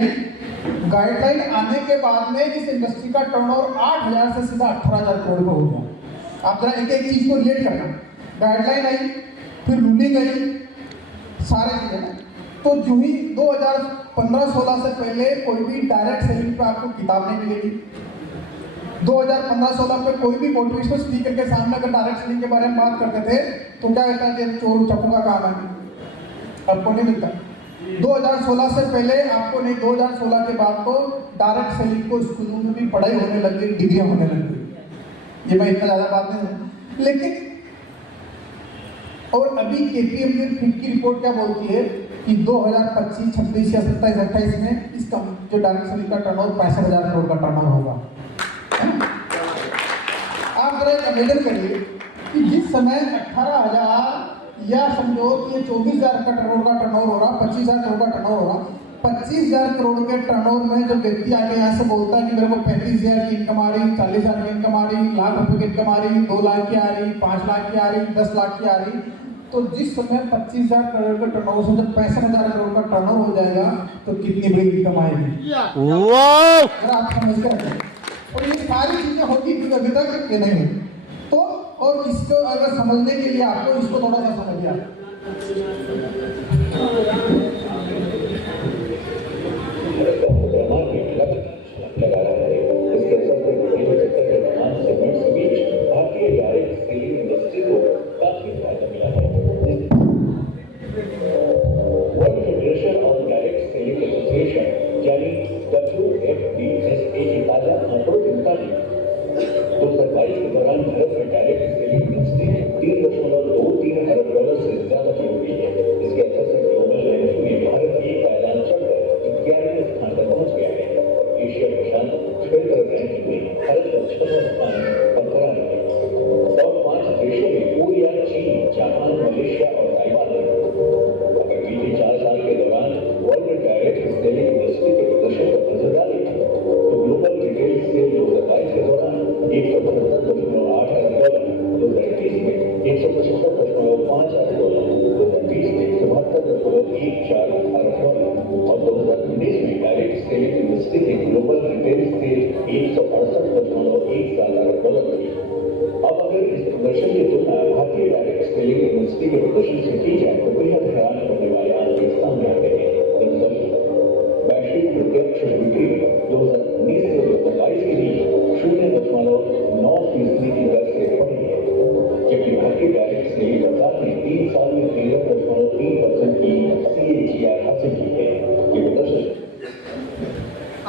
Guideline आने के बाद में इस इंडस्ट्री का टर्नओवर 8,000 से सीधा 18,000 करोड़ पर हो गया। आप जरा एक एक चीज को रिलेट करना, गाइडलाइन आई, फिर रूलिंग आई, सारे चीजें ना। तो जो ही 2015-16 से पहले कोई भी डायरेक्ट सेलिंग पे आपको किताब नहीं मिलेगी। 2015-16 पे कोई भी मोटिवेशनल स्पीकर के सामने अगर डायरेक्ट सेलिंग के बारे में बात करते थे तो क्या कहता है, चोर चप्पू का काम है, आपको नहीं मिलता। 2016 से पहले आपको नहीं, 2016 के बाद तो डायरेक्ट सेलिंग को स्कूलों में भी पढ़ाई होने लग गई, डिग्रियां होने लग गई। ये मैं इतना ज़्यादा बात नहीं हूँ, लेकिन और अभी केपीएमजी फिट की रिपोर्ट क्या बोलती है कि 2025, 26 या 27, 28 में इसका जो डायरेक्ट सेलिंग का टर्नओवर 65,000 करोड़ का टर्नओवर होगा। आप जरा इमेजिन करिए कि जिस समय 18,000 या समझो कि ये 24,000 का करोड़ का टर्नओवर हो रहा, 25,000 करोड़ का टर्नओवर हो रहा, 25,000 करोड़ के टर्नओवर में जब व्यक्ति आके यहाँ से बोलता है कि मेरे को 35,000 की इनकम आ रही, 40,000 की इनकम आ रही, लाख रुपए की इनकम आ रही, 2 लाख की आ रही, 5 लाख की आ रही, 10 लाख की आ रही, तो जिस समय 25,000 करोड़ का टर्नओवर से जब 65,000 करोड़ का टर्नओवर हो जाएगा तो कितनी बड़ी इनकम आएगी। आप समझ कर रखें। और ये सारी चीजें होगी क्योंकि अभी तक ये नहीं हुई। तो और इसको अगर समझने के लिए आपको इसको थोड़ा सा समझिए।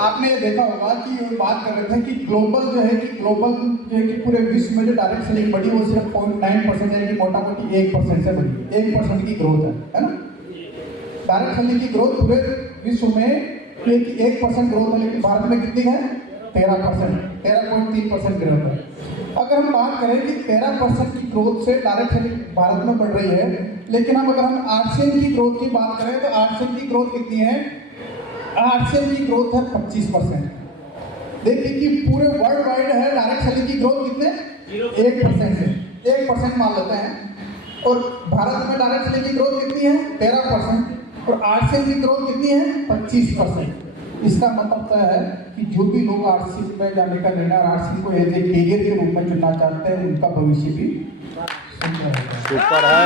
आपने देखा होगा कि बात कर रहे थे कि ग्लोबल जो है कि पूरे विश्व में जो डायरेक्ट सेलिंग बढ़ी वो सिर्फ 0.9% है, कि मोटा मोटी 1% से बढ़ी, 1% की ग्रोथ है ना। डायरेक्ट सेलिंग की ग्रोथ पूरे विश्व में 1% ग्रोथ है, लेकिन भारत में कितनी है? 13%, 13.3% ग्रोथ है। अगर हम बात करें कि 13% की ग्रोथ से डायरेक्ट सेलिंग भारत में बढ़ रही है, लेकिन अगर हम आरसीएम की ग्रोथ की बात करें तो आरसीएम की ग्रोथ कितनी है? आरसीएम की ग्रोथ है 25%। देखिए कि पूरे वर्ल्ड वाइड है डायरेक्ट सेलिंग की ग्रोथ कितने? 1% है, 1% मान लेते हैं। और भारत में डायरेक्ट सेलिंग की ग्रोथ कितनी है? 13%। और आरसीएम की ग्रोथ कितनी है? 25%। इसका मतलब है कि जो भी लोग आरसीएम में जाने का निर्णय और आरसीएम को एज ए कैरियर के रूप में चुनना चाहते हैं, उनका भविष्य भी सुपर है।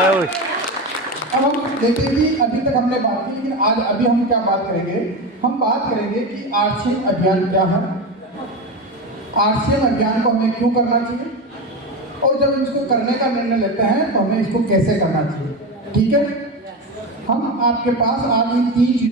अब हम देखिए कि अभी तक हमने बात की, लेकिन आज अभी हम क्या बात करेंगे? हम बात करेंगे कि आरसीएम अभियान क्या है, आरसीएम अभियान को हमें क्यों करना चाहिए, और जब इसको करने का निर्णय लेते हैं तो हमें इसको कैसे करना चाहिए। ठीक है, हम आपके पास आज इन 3 चीजों